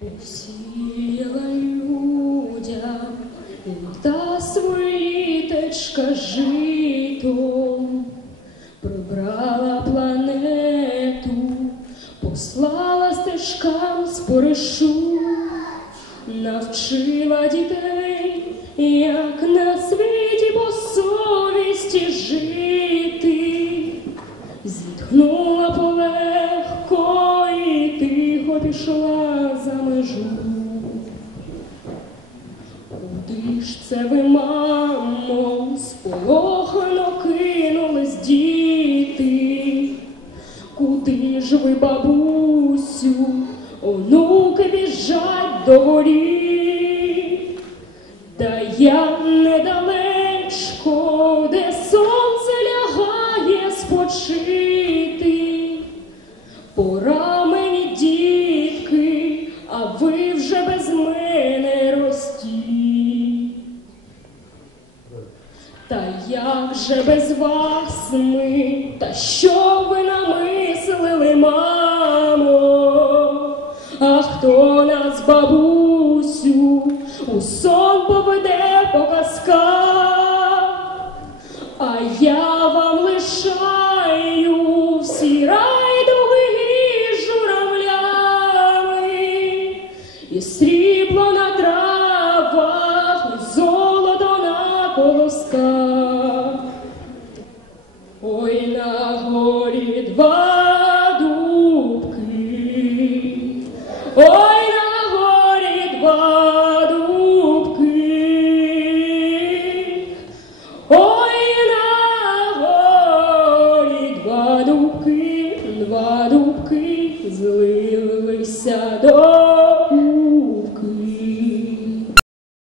Посіяла людям та свиточка житом, прибрала планету, послала стежкам споришу, навчила дітей, це ви, мамо, сполохано кинулись діти? Куди ж ви, бабусю, онуки біжать до воріт? Та я недалечко, де сонце лягає спочити. Та як же без вас ми, та що ви намислили, мамо? А хто нас, бабусю, у сон поведе по казках? А я вам лишаю всі райдуги журавлями і. Ой на горі два дубки, ой на горі два дубки, два дубки злилися до.